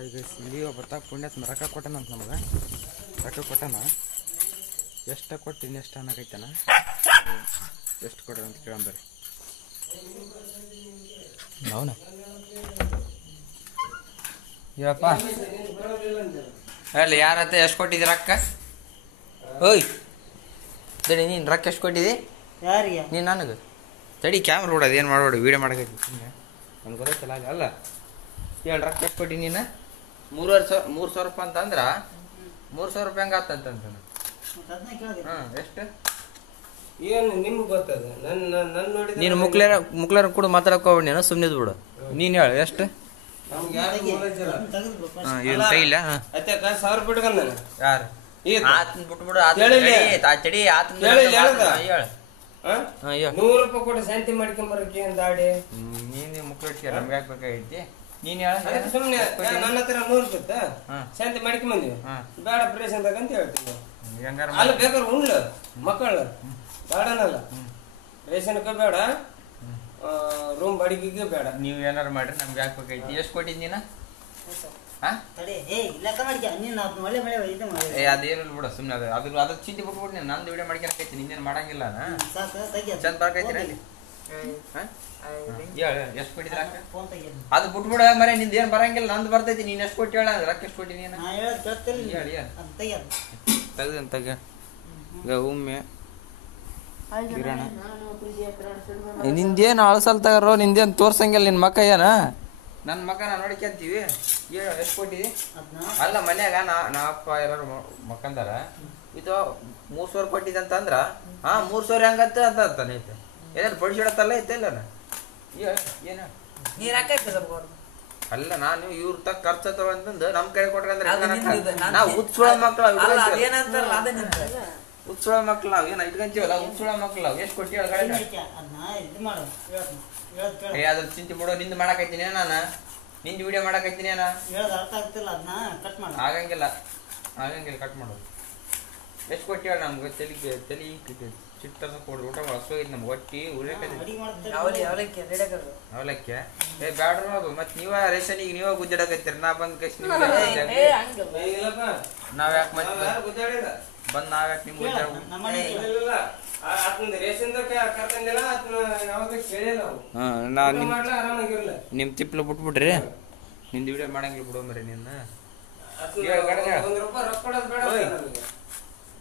ಈಗ ಇಲ್ಲಿ ಒಬ್ಬತ್ತ ಪುಣ್ಯಾತ್ಮ ರೊಕ್ಕ ಕೊಟ್ಟನಂತ ನಮಗೆ ರೊಕ್ಕ ಕೊಟ್ಟನ ಎಷ್ಟು ಕೊಟ್ಟು ಇನ್ನೆಷ್ಟು ಅನ್ನಕೈತನ ಎಷ್ಟು ಕೊಟ್ಟನ ಅಂತ ಕೇಳಂಬರಿ ಅವನ ಇವಪ್ಪ ಹೇಳಿ ಯಾರತ್ತ ಎಷ್ಟು ಕೊಟ್ಟಿದ್ದಿ ರೊಕ್ಕ ಓಯ್ ತಡಿ ನೀನು ರೊಕ್ಕ ಎಷ್ಟು ಕೊಟ್ಟಿದ್ದಿ ಯಾರಿಗೆ ನೀನು ನನಗೆ ತಡಿ ಕ್ಯಾಮ್ರಾ ಹೊಡೋದು ಏನು ಮಾಡ್ಬೇಡಿ ವೀಡಿಯೋ ಮಾಡಕೈತಿ ಸುಮ್ಮನೆ ನನ್ಗೆ ಗೊತ್ತಾಯ್ತಲ್ಲ ಅಲ್ಲ ಹೇಳಿ ರೊಕ್ಕ ಎಷ್ಟು ಕೊಟ್ಟಿ ನೀನು 3,000 ರೂಪಾಯಿ ಅಂತಂದ್ರೆ 3,000 ರೂಪಾಯಿ ಹಂಗೆ ಆತಂತ ಹಾಂ ಎಷ್ಟು ಏನು ನಿಮ್ಗೆ ಗೊತ್ತದ ನನ್ನ ನೋಡಿ ನೀನು ಮುಕ್ಲೇರ ಕೂಡ ಮಾತಾಡಕೋಬೇಡಿ ನೀನು ಸುಮ್ಮನೆ ಬಿಡು ನೀನು ಹೇಳು ಎಷ್ಟು ನಮ್ಗೆ ಯಾರು ಹಾಂ ಏನು ಕೈ ಇಲ್ಲ ಹಾಂ ಅತ್ತೆ 1,000 ಬಿಟ್ಕೊಂಡ ಯಾರು ಆತನ ಬಿಟ್ಬಿಡು ತಡಿ ಆತನ ಹೇಳು ಹಾಂ ಹೇಳು 100 ರೂಪಾಯಿ ಕೊಟ್ಟು ಶಾಂತಿ ಮಾಡ್ಕೊಂಬರಕ್ಕೆ ಏನ್ ದಾಡಿ ನೀನು ಮುಕ್ಳಿಟ್ಕೆ ನಮ್ಗೆ ಯಾಕೆ ಬೇಕಾಗೈತಿ ನೀನು ಹೇಳ ಸುಮ್ನೆ ನನ್ನ ಹತ್ರ 100 ರೂಪಾಯಿ ಶಾಂತಿ ಮಾಡ್ಕೊಂಬಂದಿವಿ ಬೇಡ ಪ್ರೇಷನ್ ಅಂತ ಹೇಳ್ತೀನಿ ಹೆಂಗಾರ ಅಲ್ಲಿ ಬೇಕಾದ್ರೆ ಉಣ್ಲು ಮಕ್ಕಳು ಬೇಡನಲ್ಲ ರೇಷನ್ಗೆ ಬೇಡ ರೂಮ್ ಬಾಡಿಗೆಗೆ ಬೇಡ ನೀವು ಏನಾರು ಮಾಡ್ರಿ ನಮ್ಗೆ ಯಾಕೆ ಬೇಕಾಗೈತಿ ಎಷ್ಟು ಕೊಟ್ಟಿದ್ದು ನೀನು ಹಾಂ ಏ ಅದೇನು ಬಿಡು ಸುಮ್ಮನೆ ಅದ್ರ ಚಿಂತೆ ಬಿಟ್ಬಿಟ್ಟು ನೀನು ನಂದು ವಿಡಿಯೋ ಮಾಡ್ಕೊಳಕೈತಿ ನಿಂದೇನು ಮಾಡಂಗಿಲ್ಲ ಚಂದ ಬರ್ಕೈತಿ ಅಲ್ಲಿ ಹಾಂ ಹೇಳು ಎಷ್ಟು ಕೊಟ್ಟಿದ್ರ ಅದು ಬಿಟ್ಬಿಡ ಮರೆ ನಿಂದ ಏನು ಬರಂಗಿಲ್ಲ ನಂದು ಬರ್ತೈತಿ ನೀನು ಎಷ್ಟು ಕೊಟ್ಟು ಹೇಳ ರೊಕ್ಕ ಎಷ್ಟು ಕೊಟ್ಟಿ ನೀನು ಹೇಳಿ ತೆಗ್ದೇನು ತೆಗ ಈಗ ಒಮ್ಮೆ ಕಿರಣ ನಿಂದೇನು ಅಳಸಲ್ ತಗರೋ ನಿಂದೇನು ತೋರ್ಸಂಗಿಲ್ಲ ನಿನ್ನ ಮಕ್ಕ ಏನ ನನ್ನ ಮಕ್ಕ ನಾ ನೋಡ್ಕೊಂತೀವಿ ಹೇಳು ಎಷ್ಟು ಕೊಟ್ಟಿದಿ ಅಲ್ಲ ಮನ್ಯಾಗ ನಾ ಅಪ್ಪ ಯಾರು ಮಕ್ಕಂದಾರ ಇದು 3,000 ಕೊಟ್ಟಿದಂತಂದ್ರ ಹಾಂ 3,000 ಹೆಂಗತ್ತ ಅಂತ ಅಂತಾನೆ ಐತೆ ಏನಾದ್ರು ಬಡಿಸಿಡತ್ತಲ್ಲ ಐತೆ ಇಲ್ಲ ಏನ ಅಲ್ಲ ನಾನು ಇವ್ರ ತಕ್ಕ ಖರ್ಚತ್ತವ ಅಂತಂದು ನಮ್ಮ ಕಡೆ ಕೊಟ್ರಂದ್ರೆ ನಾವು ಉತ್ಸುಳ ಮಕ್ಕಳ ಉತ್ಸುಳ ಮಕ್ಳು ನಾವು ಏನ ಇಟ್ಕೊಂತೀವಲ್ಲ ಉತ್ಸುಳ ಮಕ್ಳು ನಾವು ಎಷ್ಟು ಕೊಟ್ಟಿ ಅದ್ರ ಚಿಂತೆ ಬಿಡೋ ನಿಂದು ಮಾಡಕೈತೀನಿ ನಾನು ನಿಂದು ವಿಡಿಯೋ ಮಾಡಕೈತೀನಿ ಆಗಂಗಿಲ್ಲ ಕಟ್ ಮಾಡೋದು ಎಷ್ಟು ಕೊಟ್ಟಿ ಹೇಳ ನಮ್ಗೆ ತಲೆ ಚಿಟ್ಟದ ಕೊಡ್ರಿ ಊಟ ಹಸೋಗಿದ್ ನಮ್ಗೆ ಹೊಟ್ಟಿ ಅವಲಕ್ಕಿ ಏ ಬ್ಯಾಡ್ರ ಮತ್ತೆ ನೀವ ರೇಷನಿಗೆ ನೀವ ಗುದ್ದಾಡಕತ್ತೀರಿ ನಾ ಬಂದ್ ಕಷ್ಟ ನಾವ್ ಯಾಕೆ ಮತ್ತೆ ಬಂದ್ ನಾವ್ ಯಾಕೆ ನಿಮ್ ತಿಪ್ಲು ಬಿಟ್ಬಿಡ್ರಿ ನಿಂದು ವಿಡಿಯೋ ಮಾಡಂಗಿಲ್ಲ ಬಿಡೋ ಮರಿ ನಿನ್ನ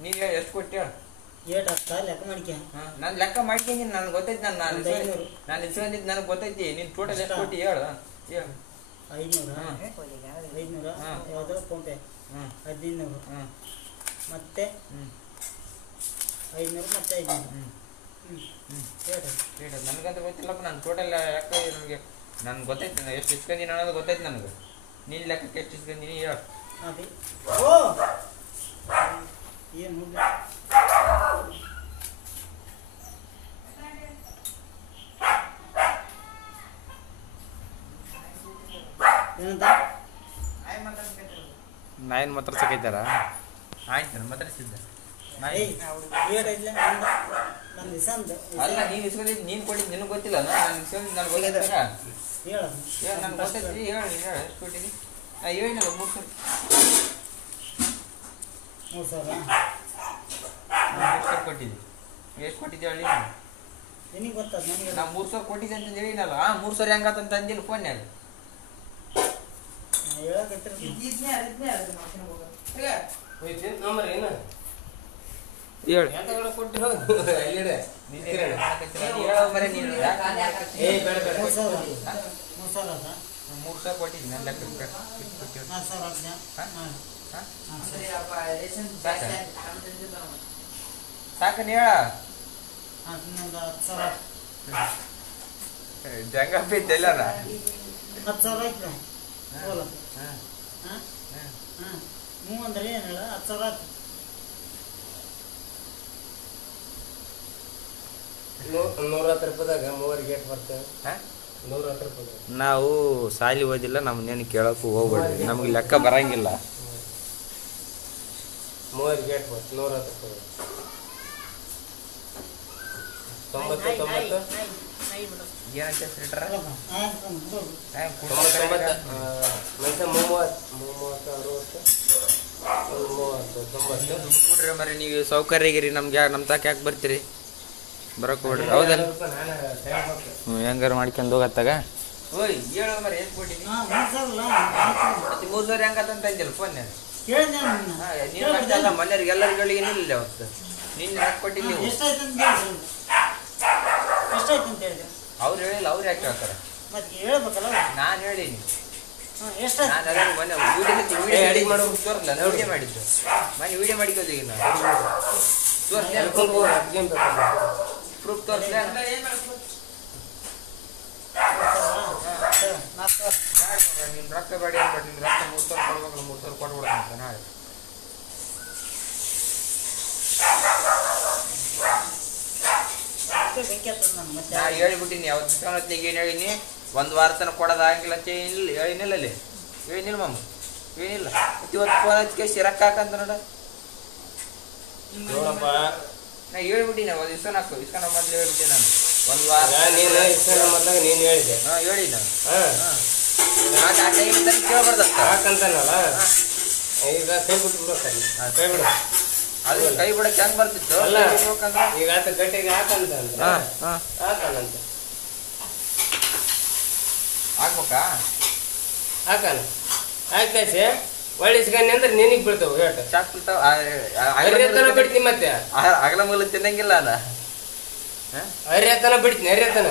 ನೀನ್ ಎಷ್ಟು ಕೊಟ್ಟಿ ನಾನು ಲೆಕ್ಕ ಮಾಡ್ತೀನಿ ನನ್ಗೆ ಗೊತ್ತೈತಿ ನಾನು ಇಸ್ಕೊಂಡಿದ್ದು ನನಗೆ ಗೊತ್ತೈತಿ ನೀನ್ ಟೋಟಲ್ ಎಷ್ಟು ಕೊಟ್ಟಿ ಹೇಳು 500 ಫೋನ್ ಪೇ 1500 ಮತ್ತೆ 500 ಮತ್ತೆ 500 ನನಗಂತ ಗೊತ್ತಿಲ್ಲಪ್ಪ ನಾನು ಟೋಟಲ್ ಲೆಕ್ಕ ನನಗೆ ನನ್ಗೆ ಗೊತ್ತೈತಿ ಎಷ್ಟು ಇಸ್ಕೊಂಡಿನಿ ಅನ್ನೋದು ಗೊತ್ತೈತಿ ನನಗೆ ನೀನು ಲೆಕ್ಕಕ್ಕೆ ಎಷ್ಟು ಇಸ್ಕೊಂಡಿನಿ ಹೇಳು ಏನು ನಾಯಿನ ಮಾತಾಡ್ಸಕೈತಾರ ಆಯ್ತು ನಾನು ಮಾತಾಡ್ಸಿದ್ದೆ ಅಲ್ಲ ನೀನು ಇಸ್ಕೊಂಡಿದ್ದು ನೀನು ಕೊಟ್ಟಿದ್ದು ನಿನಗೆ ಗೊತ್ತಿಲ್ಲ ನಾನು ಇಸ್ಕೊಂಡಿದ್ದು ನನಗೆ ಗೊತ್ತಿಲ್ಲ ಹೇಳು ನನಗೆ ಗೊತ್ತೈತಿ ಹೇಳು ನೀನು ಹೇಳು ಎಷ್ಟು ಕೊಟ್ಟಿದ್ದಿ ಹೇಳಿನಲ್ಲ 3,000 ಎಷ್ಟು ಕೊಟ್ಟಿದ್ದಿ ಎಷ್ಟು ಕೊಟ್ಟಿದ್ದೆ ಹೇಳಿ ನಿನಗೆ ಗೊತ್ತದ ನನಗೆ ನಾ 3,000 ಕೊಟ್ಟಿದ್ದೆ ಅಂತ ಹೇಳಿನಲ್ಲ 3,000 ಹೆಂಗಾತಂತ ಅಂದಿಲ್ಲ ಫೋನ್ಯಾಗ ಸಾಕನ್ ಹೇಳ ಜಂಗ ಬಿದ್ದೆಲ್ಲ 10,000 ಆಯ್ತು ಅಂದ್ರೆ ಏನಿಲ್ಲ 10,000 ಆಯ್ತು 110 ರೂಪಾಯಿದಾಗ 3 ಗೇಟ್ ಬರ್ತೇವೆ 110 ರೂಪಾಯಿ ನಾವು ಸಾಲಿ ಓದಿಲ್ಲ ನಮ್ಮನ್ನೇನು ಕೇಳಕ್ಕೂ ಹೋಗ್ಬೇಡ್ರಿ ನಮ್ಗೆ ಲೆಕ್ಕ ಬರಂಗಿಲ್ಲ 3 ಗೇಟ್ ಬರ್ತದೆ 110 ರೂಪಾಯಿ 90 ಏನಂತ ಹೇಳ್ರಿ ಮೈಸ 30 ಮರಿ ನೀವು ಸೌಕರ್ಯಗಿರಿ ನಮ್ಗೆ ನಮ್ಮ ತಾಕ ಯಾಕೆ ಬರ್ತೀರಿ ಬರಕ್ಕೆ ಹೋಗ್ರಿ ಹೌದಲ್ಲ ಹೆಂಗಾರ ಮಾಡ್ಕೊಂಡು ಹೋಗತ್ತಾಗ ಓಯ್ ಹೇಳೋ ಮರಿ ಎಷ್ಟು ಕೊಟ್ಟಿನಿ 3,000 ಹೆಂಗತ್ತಂತ ಅಂದಿಲ್ಲ ಫೋನ್ ನೀನು ಮನೆಯವ್ರಿಗೆ ಎಲ್ಲರಿಗಳಿಗೆ ಏನಿಲ್ಲ ಅವತ್ತು ನಿನ್ನ ಯಾಕೆ ಕೊಟ್ಟಿಲ್ಲ ನೀವು ಅವ್ರು ಹೇಳಿಲ್ಲ ಅವ್ರು ಯಾಕೆ ಹೇಳ್ತಾರೆ ನಾನು ಹೇಳೀನಿ ನಾನು ಅದನ್ನು ಮೊನ್ನೆ ವಿಡಿಯೋ ತೋರಿಲ್ಲ ವಿಡಿಯೋ ಮಾಡಿದ್ದು ಮೊನ್ನೆ ವಿಡಿಯೋ ಮಾಡಿಕೋದು ಈಗ ಪ್ರೂಫ್ ತೋರಿಸ್ಲ ನಿನ್ನ ರೊಕ್ಕ ಬೇಡ ಏನ್ಬೇಡ ನಿನ್ನ ರೊಕ್ಕ 3,000 ಕೊಡ್ಬೇಕು 3,000 ಕೊಟ್ಬಿಡ್ತಾನೆ ನಾಳೆ ನಾ ಹೇಳಿಬಿಟ್ಟಿನಿ ಅವತ್ತು ಏನು ಹೇಳಿನಿ 1 ವಾರ ತನಕ ಕೊಡೋದಾಗಿಲ್ಲ ಅಂತ ಹೇಳಿನಿಲ್ಲ ಅಲ್ಲಿ ಹೇಳಿನಿಲ್ಲ ಮಮ್ಮ ಏನಿಲ್ಲ ಇವತ್ತು ಫೋನ್ ಹಚ್ಕೇಸಿ ರೊಕ್ಕ ಹಾಕಂತ ನೋಡ ನಾ ಹೇಳ್ಬಿಟ್ಟಿನಿ ಒಂದು ಇಸ್ಕೊಂಡು ಮೊದಲು ಹೇಳ್ಬಿಟ್ಟೆ ನಾನು 1 ವಾರ ನೀನು ಹೇಳಿದೆ ಹೇಳಿ ನಾನು ಆ ಟೈಮ್ ತನಕ ಕೇಳಬಾರ್ದತ್ತ ಹಾಕಂತಾನಲ್ಲ ಈಗ ಕೈ ಬಿಟ್ಟು ಕೈ ಬಿಡು ಅದು ಕೈ ಬಿಡಕ್ಕೆ ಹೆಂಗ್ ಬರ್ತಿತ್ತು ಅಲ್ಲ ಈಗ ಆತ ಗಟ್ಟಿಗೆ ಹಾಕಂತ ಹಾಕನಂತ ಹಾಕ್ಬೇಕಾ ಹಾಕನ ಹಾಕಾಸಿ ಒಳ್ಳಿಸ್ಕಂಡಿ ಅಂದ್ರೆ ನಿನಗೆ ಬೀಳ್ತಾವ ಹೇಟ ಚಾಕ್ ಬೀಳ್ತಾವ ಹರಿಯತನ ಬಿಡ್ತೀನಿ ಮತ್ತೆ ಅಗಲ ಮುಗಲ ತಿನ್ನಂಗಿಲ್ಲ ಅದ ಹರಿಯತನ ಬಿಡ್ತೀನಿ ಹರಿಯತನ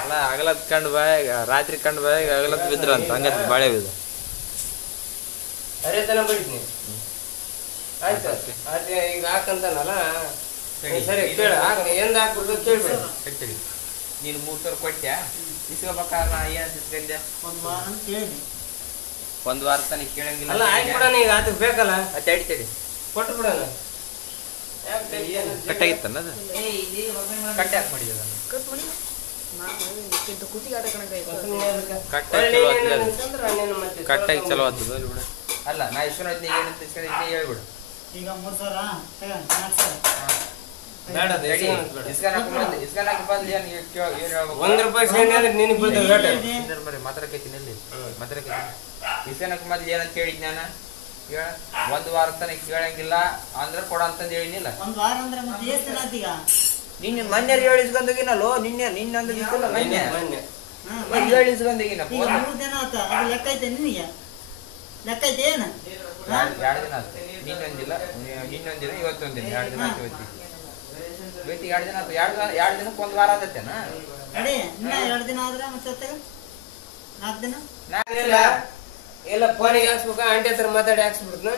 ಅಲ್ಲ ಅಗಲತ್ ಕಂಡು ಬಾಯ ರಾತ್ರಿ ಕಂಡು ಬಾಯ ಅಗಲತ್ ಬಿದ್ರ ಅಂತ ಹಂಗತ್ ಬಾಳೆ ಬಿದ್ದು ಹರಿಯತನ ಬಿಡ್ತೀನಿ ಆಯ್ತು ಅದೇ ಈಗ ಹಾಕಂತಾನಲ್ಲ ಸರಿ ಕೇಳ ಎಂದ ಹಾಕ್ಬಿಟ್ಟು ಕೇಳ್ಬೇಡ ನೀನು 3,000 ಕೊಟ್ಟ್ಯಾ ಇಸ್ಕೋಬೇಕಾ ನಾ ಏನ್ ಇಸ್ಕೊಂಡೆ 1 ವಾರ ಅಂತ ಹೇಳಿದೆ 1 ವಾರ ತನಕ ಕೇಳಂಗಿಲ್ಲ ಅಲ್ಲ ಹಾಕ್ಬಿಡೋಣ ಈಗ ಅದಕ್ಕೆ ಬೇಕಲ್ಲ ತಡಿ ಕೊಟ್ಟು ಬಿಡೋಣ ಕಟ್ಟಾಗಿತ್ತಲ್ಲ ಅದು ಕಟ್ ಯಾಕೆ ಮಾಡಿದ ಕಟ್ಟಾಗಿ ಚಲೋ ಆಗ್ತದ ಅಲ್ಲ ನಾ ಇಸ್ಕೊಂಡು ಏನಂತ ಇಸ್ಕೊಂಡು ಹೇಳ್ಬಿಡು ಈಗ 3,000 ಇಸ್ಕೊಳಕ್ ಬಂದು ಏನ್ ಹೇಳ್ಬೇಕು 1 ರೂಪಾಯಿ ನಿನಗೆ ಬೀಳ್ತಾವ ಮಾತಾಡಕೈತೀನಿ ಇಸ್ಕೊಳಕ್ ಮೊದ್ಲು ಏನಂತ ಹೇಳಿದ್ ನಾನು ಹೇಳ 1 ವಾರ ತನಕ ಕೇಳಂಗಿಲ್ಲ ಅಂದ್ರೆ ಕೊಡ ಅಂತಂದು ಹೇಳಿನಿಲ್ಲ 1 ವಾರ ಅಂದ್ರೆ ಮತ್ತೆ ಎಷ್ಟು ದಿನ ಆತೀಗ ನಿನ್ನ ಮೊನ್ನೆ ಹೇಳಿಸ್ಕೊಂಡೋಗಿನಲ್ಲೋ ನಿನ್ನೆ ಅಂದ್ರೆ ಇತ್ತಲ್ಲ ಮೊನ್ನೆ ಹೇಳಿಸ್ಕೊಂಡೋಗಿನ 3 ದಿನ ಆತ ಅದು ಲೆಕ್ಕ ಐತೆ ನಿನಗೆ ಲೆಕ್ಕ ಐತೆ ಏನು 2 ದಿನ ಆಯ್ತು ನಿನ್ನೊಂದಿಲ್ಲ ಇವತ್ತೊಂದಿನ 2 ದಿನ ಆಯ್ತು ಇವತ್ತಿಗೆ 2 ದಿನ ಆಯ್ತು 2 ದಿನಕ್ಕೆ 1 ವಾರ ಆದತ್ತೇನ ಅಡಿ ಇನ್ನ 2 ದಿನ ಆದ್ರೆ ಮತ್ತೆ 4 ದಿನ ಎಲ್ಲ ಫೋನಿಗೆ ಹಾಕ್ಸ್ಬೇಕ ಆಂಟಿ ಹತ್ರ ಮಾತಾಡಿ ಹಾಕ್ಸ್ಬಿಡ್ತನ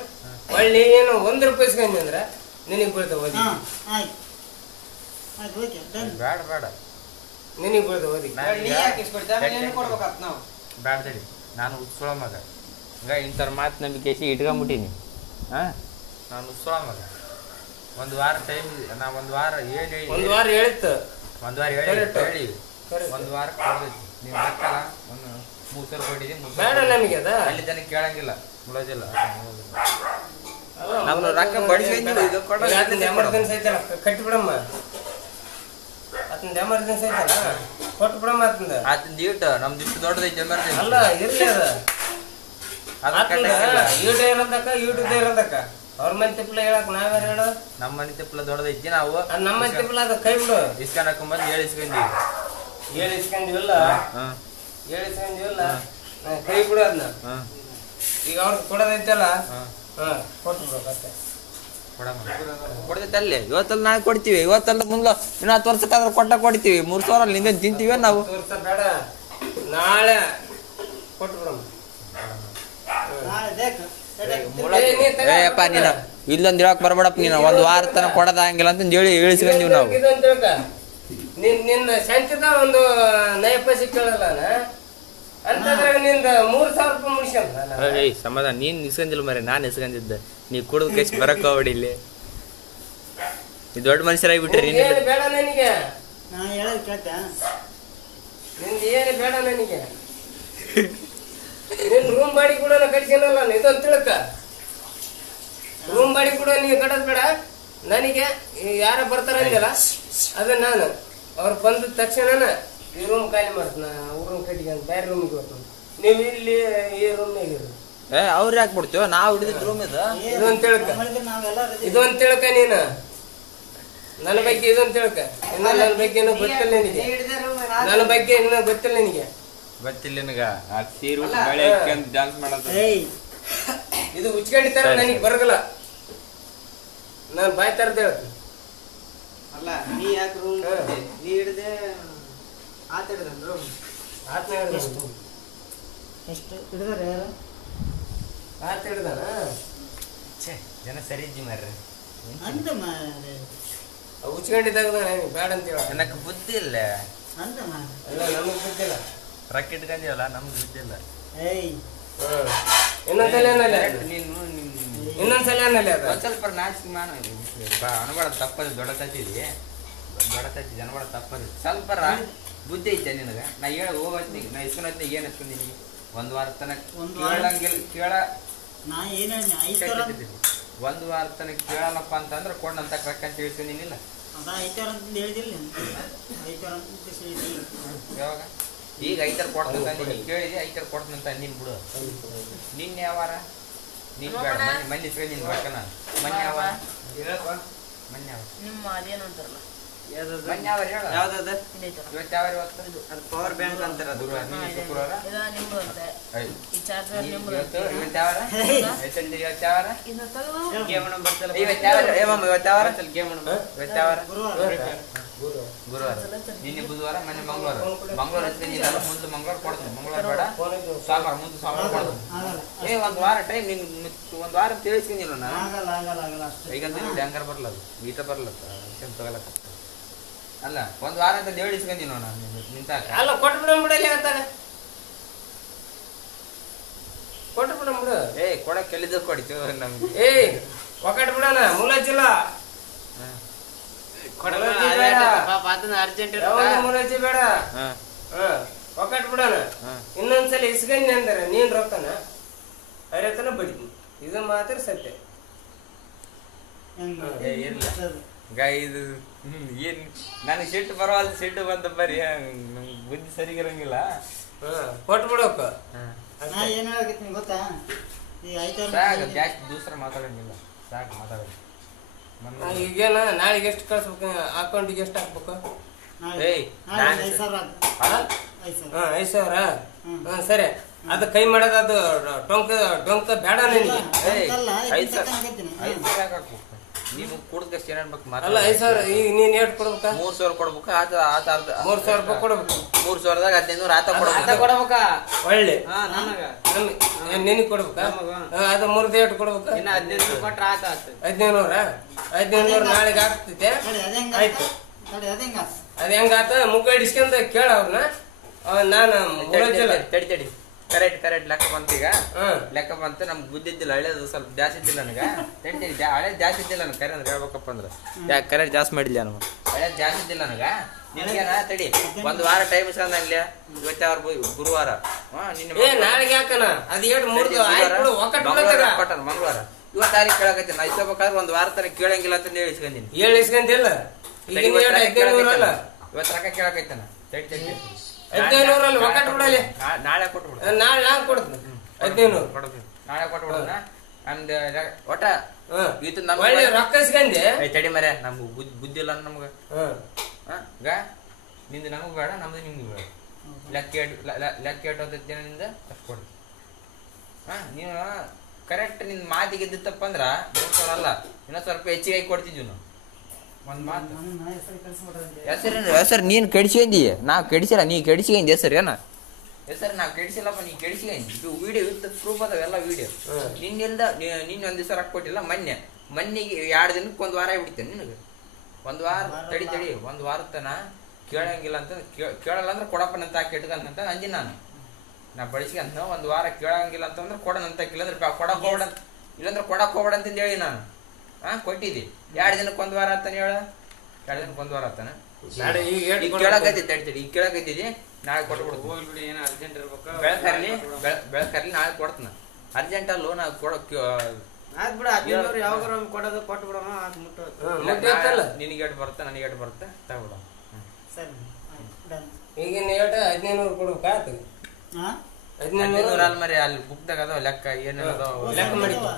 ಒಳ್ಳೆ ಏನು 1 ರೂಪಾಯಿ ಇಸ್ಕೊಂಡಿ ಅಂದ್ರೆ ನಿನಗೆ ಬೀಳ್ತಾವ ಓದಿ ಆಯ್ತು ಓಕೆ ಡನ್ ಬೇಡ ನಿನಗೆ ಬೀಳ್ತಾವ ಓದಿ ಕೊಡ್ಬೇಕಾಗ್ತ ನಾವು ಬೇಡ ತಡಿ ನಾನು ಉತ್ಸವ ಮಗ ಈಗ ಇಂಥವ್ರ ಮಾತು ನಂಬಿಕೆ ಇಟ್ಕೊಂಡ್ಬಿಟ್ಟೀನಿ ನಾನು ಉತ್ಸವ ಮಗ 1 ವಾರ ಟೈಮ್ ನಾ 1 ವಾರ ಹೇಳಿ 1 ವಾರ ಹೇಳಿತ್ತು 1 ವಾರ ಹೇಳಿ 1 ವಾರ ಕೊಡ್ಬೇಕು ನೀವು ಹಾಕಲ್ಲ 3,000 ಕೊಟ್ಟಿದ್ದೀನಿ ಬೇಡ ನಮಗೆ ಅದ ಅಲ್ಲಿ ತನಕ ಕೇಳಂಗಿಲ್ಲ ಮುಳೋದಿಲ್ಲ ನಾವು ರೊಕ್ಕ ಬಡಿಸ್ಕೊಂಡು ಇದು ಕೊಡ ಎಮರ್ಜೆನ್ಸಿ ಐತಲ್ಲ ಕಟ್ಟಿ ಬಿಡಮ್ಮ ಅತಂದ ಎಮರ್ಜೆನ್ಸಿ ಐತಲ್ಲ ಕೊಟ್ಟು ಬಿಡಮ್ಮ ಅತಂದ ಆತಂದ ಈಟ ನಮ್ದು ಇಷ್ಟು ದೊಡ್ಡದೈತೆ ಎಮರ್ಜೆನ್ಸಿ ಅಲ್ಲ ಇರ್ಲಿ ಅದ ಈಟ ಇರಂದಕ್ಕ ಅವ್ರ ಮನೆ ತಿಪ್ಪಲ ಹೇಳಕ್ ನಾವ್ಯಾರು ಹೇಳು ನಮ್ಮ ಮನೆ ತಿಪ್ಪಲ ದೊಡ್ಡದೈತಿ ನಾವು ನಮ್ಮ ಮನೆ ತಿಪ್ಪಲ ಅದ ಕೈ ಬಿಡು ಇಸ್ಕೊಳಕ್ ಬಂದು ಹೇಳಿಸ್ಕೊಂಡಿ ಹೇಳಿಸ್ಕೊಂಡಿವಲ್ಲ ಕೈ ಬಿಡು ಅದನ್ನ ಈಗ ಅವ್ರಿಗೆ ಕೊಡೋದೈತಲ್ಲ ಕೊಟ್ಬಿಡ್ಬೇಕಷ್ಟೇ ಕೊಡ್ತೈತೆ ಅಲ್ಲಿ ಇವತ್ತಲ್ಲಿ ನಾಳೆ ಕೊಡ್ತೀವಿ ಇವತ್ತಲ್ಲ ಮುಂದೆ ಇನ್ನು 10 ವರ್ಷಕ್ಕಾದ್ರೆ ಕೊಡ್ತೀವಿ 3,000 ನಿಂದ ತಿಂತೀವಿ ನಾವು ಬೇಡ ನಾಳೆ ಕೊಟ್ಬಿಡಮ್ಮ ಏಪ್ಪ ನೀನು ಇಲ್ಲೊಂದು ಹೇಳಕ್ ಬರ್ಬೇಡಪ್ಪ ನೀನು 1 ವಾರ ತನಕ ಕೊಡೋದಾಗಿಲ್ಲ ಅಂತ ಹೇಳಿ ಹೇಳಿಸ್ಕೊಂಡೀವಿ ನಾವು ನಿನ್ನ ಶಾಂತಿದ ಒಂದು ನೈಪೈಸೆ ಕೇಳಲ್ಲ ಅಂತಂದ್ರೆ ನಿಂದ 3,000 ರೂಪಾಯಿ ಮುಗಿಸ್ಕೊಂಡ ಸಮಾಧಾನ ನೀನ್ ಇಸ್ಕೊಂಡಿಲ್ಲ ಮರೆ ನಾನು ಇಸ್ಕೊಂಡಿದ್ದೆ ನೀ ಕುಡಿದ ಕೇಸ್ ಬರಕ್ ಹೋಗ್ಬಿಡಿ ಇಲ್ಲಿ ಈ ದೊಡ್ಡ ಮನುಷ್ಯರಾಗಿ ಬಿಟ್ರಿ ಬೇಡ ನನಗೆ ನಾ ಹೇಳೋದು ಕೇಳ್ತಾ ನಿಂದ ಏನು ಬೇಡ ನನಗೆ ನಿನ್ ರೂಮ್ ಬಾಡಿ ಕೂಡ ಕಟ್ಸ್ಕೊಳಲ್ಲ ಇದೊಂದು ತಿಳ್ಕ ರೂಮ್ ಬಾಡಿ ಕೂಡ ನೀವು ಕಟ್ಟೋದ್ ಬೇಡ ನನಗೆ ಯಾರ ಬರ್ತಾರ ಅಂದಲ್ಲ ಅದ ನಾನು ಅವ್ರು ಬಂದ ತಕ್ಷಣ ಈ ರೂಮ್ ಖಾಲಿ ಮಾಡ್ತಾನ ರೂಮ್ ಕಟ್ಟಿಗೆ ಬೇರೆ ರೂಮಿಗೆ ಹೋಗ್ತಾನೆ ನೀವು ಇಲ್ಲಿ ಈ ರೂಮ್ನಾಗ ಇರು ಅವ್ರು ಯಾಕೆ ಬಿಡ್ತೀವ ನಾವು ಹಿಡಿದಿದ್ ರೂಮ್ ಇದು ಇದೊಂದು ತಿಳ್ಕ ಇದೊಂದು ತಿಳ್ಕ ನೀನು ನನ್ನ ಬಗ್ಗೆ ಇದೊಂದು ತಿಳ್ಕ ಇನ್ನ ನನ್ನ ಬಗ್ಗೆ ಏನೋ ಗೊತ್ತಿಲ್ಲ ನಿನಗೆ ನನ್ನ ಬಗ್ಗೆ ಇನ್ನೂ ಗೊತ್ತಿಲ್ಲ ನಿನಗೆ ಗೊತ್ತಿಲ್ಲ ನಿನಗ ಸೀರು ಬೆಳೆ ಡ್ಯಾನ್ಸ್ ಮಾಡೋದು ಇದು ಉಚ್ಕಂಡಿ ತರ ನನಗೆ ಬರಗಲ್ಲ ನಾನು ಬಾಯ್ ತರದ್ ಹೇಳ್ತೀನಿ ಅಲ್ಲ ನೀ ಯಾಕೆ ರೂಮ್ ನೀ ಹಿಡ್ದೆ ಆತ ಹಿಡ್ದನ್ ರೂಮ್ ಆತ್ನ ಹಿಡ್ದ ಎಷ್ಟು ಹಿಡಿದಾರೆ ಯಾರು ಆತ ಹಿಡ್ದಾನ ಛೇ ಜನ ಸರಿ ಇಜ್ಜಿ ಮಾರ್ರಿ ಅಂತ ಮಾರೆ ಉಚ್ಕಂಡಿದ್ದಾಗ ಬೇಡ ಅಂತ ಹೇಳ ನನಗೆ ಬುದ್ಧಿ ಇಲ್ಲ ಅಂತ ಮಾರೆ ಅಲ್ಲ ನಮಗ್ ಗೊತ್ತಿಲ್ಲ ರೊಕ್ಕ ಇಟ್ಕೊಂಡಿವಲ್ಲ ನಮ್ಗೆ ಬುದ್ಧಿ ಇಲ್ಲ ಏಯ್ ಇನ್ನೊಂದ್ಸಲ ಏನಲ್ಲ ನೀನು ಇನ್ನೊಂದ್ಸಲ ಏನಲ್ಲ ಅದು ಒಂದ್ ಸ್ವಲ್ಪ ನಾಚಿಕೆ ಮಾಡ ಅನಬಾಡ ತಪ್ಪದ ದೊಡ್ಡ ತತ್ತಿದಿ ದೊಡ್ಡ ತತ್ತಿ ಜನಬಾಡ ತಪ್ಪದ ಸ್ವಲ್ಪರ ಬುದ್ಧಿ ಐತೆ ನಿನಗೆ ನಾ ಹೇಳ ಹೋಗತ್ನಿ ನಾ ಇಸ್ಕೊಂಡ್ ಏನ್ ಎತ್ಕೊಂಡಿ ಒಂದ್ ವಾರ ತನಕ ಕೇಳಂಗಿಲ್ಲ ಕೇಳ ನಾ ಏನ ಒಂದ್ ವಾರ ತನಕ ಕೇಳಲ್ಲಪ್ಪ ಅಂತಂದ್ರೆ ಕೊಡಂತ ರೊಕ್ಕ ಅಂತ ಹೇಳ್ಕೊಂಡಿನಿಲ್ಲ ಅದ ಐತಾರ ಅಂತ ಹೇಳಿದಿಲ್ಲ ಐತಾರ ಅಂತ ಹೇಳಿದಿ ಯಾವಾಗ ಈಗ ಐತರ ಕೊಡ್ತಂತ ನೀನು ಕೇಳಿದೆ ಐತರ ಕೊಡ್ತಂತ ನೀನ್ ಬಿಡು ನಿನ್ನೆ ಯಾವಾರ ನೀನ್ ಬೇಡ ಮನೆ ಇಸ್ಕೊಂಡು ನಿನ್ ಬರ್ಕನ ಮೊನ್ನೆ ಯಾವ ಮೊನ್ನೆ ಯಾವ ನಿಮ್ಮ ಅದೇನು ಅಂತಾರಲ್ಲ ಮೊನ್ನೆ ಯಾವ ಹೇಳ ಯಾವ್ದದ ಇವತ್ತು ಯಾವ ಇವತ್ತು ಅದು ಪವರ್ ಬ್ಯಾಂಕ್ ಅಂತಾರ ಅದು ಶುಕ್ರವಾರ ಇದ ನಿಮ್ದು ಅಂತೆ ಈ ಚಾರ್ಜರ್ ನಿಮ್ದು ಇವತ್ತು ಯಾವಾರ ಇವತ್ತು ಯಾವಾರ ಇನ್ನು ತೆಗೆದು ಗೇಮ್ ಬರ್ತಲ್ಲ ಇವತ್ತು ಯಾವಾರ ಏಮಮ್ಮ ಇವತ್ತು ಯಾವಾರ ಗೇಮ್ ಇವತ್ತು ಯಾವಾರ ಗುರುವಾರ ಗುರುವಾರ ನಿನ್ನೆ ಬುಧವಾರ ಮೊನ್ನೆ ಮಂಗಳವಾರ ಮಂಗಳವಾರ ಇಸ್ಕೊಂಡಿಲ್ಲ ಮುಂದೆ ಮಂಗಳವಾರ ಕೊಡ್ತೀನಿ ಮಂಗಳವಾರ ಬೇಡ ಸೋಮವಾರ ಮುಂದೆ ಸೋಮವಾರ ಕೊಡ್ತೀನಿ ಆಗಲ್ಲ ಒಂದ್ ವಾರ ಟೈಮ್ ನಿನ್ ಒಂದ್ ವಾರ ತಿಳಿಸ್ಕೊಂಡಿಲ್ಲ ನಾ ಆಗಲ್ಲ ಆಗಲ್ಲ ಆಗಲ್ಲ ಅಷ್ಟೇ ಈಗಂತ ಟ್ಯಾಂಕರ್ ಬರಲ್ಲ ಅದು ಈಟ ಬರಲ್ಲ ತಗೊಳಕ ಅಲ್ಲ ಒಂದ್ ವಾರ ಅಂತ ಹೇಳಿಸ್ಕೊಂಡಿನ ನಾನು ನಿಂತಾಕ ಅಲ್ಲ ಕೊಟ್ಬಿಡಂಬಿಡಲಿ ಅಂತಾನೆ ಕೊಟ್ಬಿಡಂಬಿಡು ಕೊಡಕ್ ಎಲ್ಲಿದ್ದ ಕೊಡಿತು ನಮ್ಗೆ ಒಕ್ಕಟ್ ಬಿಡೋಣ ಮುಲಾಜಿಲ್ಲ ಅರ್ಜೆಂಟ್ ಮುಲಾಜಿ ಬೇಡ ಒಕ್ಕಟ್ ಬಿಡೋಣ ಇನ್ನೊಂದ್ಸಲ ಇಸ್ಕೊಂಡಿ ಅಂದ್ರೆ ನೀನ್ ರೊಕ್ಕನ ಅರೇತನ ಬಡಿತೀನಿ ಇದು ಮಾತ್ರ ಸತ್ಯ ಇದು ಏನ್ ನನಗೆ ಸಿಟ್ಟು ಬರವಲ್ದು ಸಿಟ್ಟು ಬಂತ ಬರೀ ನಮ್ಗೆ ಬುದ್ಧಿ ಸರಿಗಿರಂಗಿಲ್ಲ ಕೊಟ್ಬಿಡೋಕ ನಾ ಏನ್ ಹೇಳಕತ್ತೀನಿ ಗೊತ್ತಾ ಈ ಐತಾರ ಸಾಕು ಜಾಸ್ತಿ ದೂಸರ ಮಾತಾಡಂಗಿಲ್ಲ ಸಾಕು ಮಾತಾಡೋದು ಈಗೇನ ನಾಳೆಗೆ ಎಷ್ಟು ಕಳ್ಸ್ಬೇಕು ಅಕೌಂಟಿಗೆ ಎಷ್ಟು ಹಾಕ್ಬೇಕು ಏಯ್ 5,000 5,000 ಸರಿ ಅದು ಕೈ ಮಾಡೋದು ಅದು ಡೊಂಕ ಬೇಡ ನನಗೆ ನೀನು ಕೊಡ್ದಷ್ಟು ಏನಾಗ್ಬೇಕು ಅಲ್ಲ 5,000 ಈಗ ನೀನ್ ಎಷ್ಟು ಕೊಡ್ಬೇಕ 3,000 ಕೊಡ್ಬೇಕು ಆತ 3,000 ರೂಪಾಯಿ ಕೊಡ್ಬೇಕು 3,000ದಾಗ 1,500 ಆತ ಕೊಡ್ಬೇಕ ಒಳ್ಳೆ ನನಗ ನಿನಗೆ ಕೊಡ್ಬೇಕ ಅದು 3,000 ಕೊಡ್ಬೇಕ ಇನ್ನ 15 ಕೊಟ್ರ ಆತ 1500 ನಾಳೆಗೆ ಆಗ್ತೈತೆ ಆಯ್ತು ಅದ ಹೆಂಗಾತ ಮುಗ್ಗ ಹಿಡಿಸ್ಕೊಂಡ ಕೇಳ ಅವ್ರನ್ನ ನಾನು ತಡಿ ಕರೆಕ್ಟ್ ಲೆಕ್ಕ ಬಂತ ಈಗ ಲೆಕ್ಕ ಬಂತ ನಮ್ಗೆ ಬುದ್ಧಿ ಇದ್ದಿಲ್ಲ ಹಳೇದು ಸ್ವಲ್ಪ ಜಾಸ್ತಿ ಇದ್ದಿಲ್ಲ ನನಗ ಹಳೇದು ಜಾಸ್ತಿ ಇದ್ದಿಲ್ಲ ನನಗೆ ಕರೆ ಅಂದ್ರೆ ಹೇಳ್ಬೇಕಪ್ಪ ಅಂದ್ರೆ ಕರೆಕ್ಟ್ ಜಾಸ್ತಿ ಮಾಡಿಲ್ಲ ನಮ್ಗೆ ಹಳೇದು ಜಾಸ್ತಿ ಇದ್ದಿಲ್ಲ ನನಗ ನಿನ್ಗೇನ ತಡಿ ಒಂದ್ ವಾರ ಟೈಮ್ ಇಸ್ಕೊಂಡ್ ಇವತ್ತು ಅವ್ರ ಗುರುವಾರ ನಾಳೆಗೆ ಹಾಕನ ಅದ್ ಕೊಟ್ಟಾನ ಮಂಗಳವಾರ ಇವತ್ತು ತಾರೀಕು ಕೇಳಕತ್ತೀನಿ ನಾ ಇಸ್ಕೋಬೇಕಾದ್ರೆ ಒಂದ್ ವಾರ ತನಕ ಕೇಳಂಗಿಲ್ಲ ಅಂತ ಹೇಳಿ ಇಸ್ಕೊಂಡಿನಿ ಇಸ್ಕೊಂತಿಲ್ಲ ಇವತ್ತು ರೊಕ್ಕ ಕೇಳಕೈತಾನ ತಡಿ 1500 ಒಕ್ಕಟ್ ಬಿಡಲಿ ನಾಳೆ ಕೊಟ್ಬಿಡು ನಾಳೆ ನಾನು ಕೊಡ್ತೀನಿ 1500 ಕೊಡ್ತೀನಿ ನಾಳೆ ಕೊಟ್ಬಿಡೋಣ ನಮ್ದು ಒಟ್ಟ ಇದು ಒಳ್ಳೆ ರೊಕ್ಕ ಇಸ್ಕೊಂಡೆ ತಡಿ ಮರೆ ನಮ್ಗೆ ಬುದ್ಧಿ ಇಲ್ಲ ನಮ್ಗೆ ಈಗ ನಿಂದು ನಮಗ್ ಬೇಡ ನಮ್ದು ನಿಮ್ಗೆ ಬೇಡ ಲೆಕ್ಕ ಎಟ್ಟೋದೈತಿ ನಿಂದ ಅಷ್ಟು ಕೊಡು ನೀನು ಕರೆಕ್ಟ್ ನಿನ್ ಮಾತಿಗೆ ಇದ್ದಿತ್ತಪ್ಪ ಅಂದ್ರ 3,000 ಅಲ್ಲ ಇನ್ನೊಂದ್ ಸ್ವಲ್ಪ ಹೆಚ್ಚಿಗೆ ಆಗಿ ಕೊಡ್ತಿದ್ವಿ ನಾವು ಒಂದ್ ಮಾತು ಹೆಸರು ನೀನ್ ಕೆಡಿಸ್ಕೊಂಡಿ ನಾವ್ ಕೆಡಿಸಿಲ್ಲ ನೀ ಕೆಡಿಸ್ಕೊಂಡಿ ಹೆಸರು ಏನ ಹೆಸರು ನಾವ್ ಕೆಡಿಸಿಲ್ಲಪ್ಪ ನೀ ಕೆಡಿಸ್ಕೊಂಡಿ ವಿಡಿಯೋ ವಿತ್ ಪ್ರೂಫ್ ಅದಾವೆಲ್ಲ ವಿಡಿಯೋ ನಿನ್ನಿಂದ ನಿನ್ನ ಒಂದ್ ದಿವಸ ರೊಕ್ಕ ಕೊಟ್ಟಿಲ್ಲ ಮೊನ್ನೆಗೆ 2 ದಿನಕ್ಕೆ ಒಂದ್ ವಾರ ಆಗ್ಬಿಡ್ತೇನೆ ನಿನಗೆ ಒಂದ್ ವಾರ ತಡಿ ಒಂದ್ ವಾರ ತನ ಕೇಳಂಗಿಲ್ಲ ಅಂತ ಕೇಳಲ್ಲ ಅಂದ್ರೆ ಕೊಡಪ್ಪನಂತ ಹಾಕಿ ಇಟ್ಕಂತ ಅಂದಿ ನಾ ಬಳಸ್ಕೊಂತ ಒಂದ್ ವಾರ ಕೇಳಂಗಿಲ್ಲ ಅಂತಂದ್ರೆ ಕೊಡನಂತ ಇಲ್ಲಾಂದ್ರೆ ಕೊಡಕ್ ಹೋಗ್ಬೇಡ ಇಲ್ಲಾಂದ್ರೆ ಕೊಡಕ್ ಹೋಗ್ಬೇಡ ಅಂತ ಹೇಳಿ ನಾನು ಕೊಟ್ಟಿದ್ದಿ 2 ದಿನಕ್ಕೆ ಒಂದ್ ವಾರ ಅಂತಾನೆ ಹೇಳ 2 ದಿನಕ್ಕೆ ಒಂದ್ ವಾರ ಅಂತಾನ ಕೇಳಕೈತಿ ತಡಿ ಈಗ ಕೇಳಕೈತಿದಿ ನಾಳೆ ಕೊಟ್ಬಿಡ್ತೀನಿ ಏನೋ ಅರ್ಜೆಂಟ್ ಇರ್ಬೇಕು ಬೆಳಕರ್ಲಿ ನಾಳೆ ಕೊಡ್ತನ ಅರ್ಜೆಂಟ್ ಅಲ್ಲೋ ನಾ ಕೊಡಕ್ ನಿನಗೆ ಎಟ್ ಬರುತ್ತೆ ನನಗೆ ಎಟ್ ಬರುತ್ತೆ ತಗೊಬಿಡ ಈಗಿನ 1500 ಕೊಡ್ಬೇಕಾ 1500 ಅಲ್ಲಿ ಮರಿ ಅಲ್ಲಿ ಬುಕ್ದಾಗ ಅದಾವ ಲೆಕ್ಕ ಏನೇನು ಅದಾವ ಲೆಕ್ಕ ಮಾಡಿದ್ದು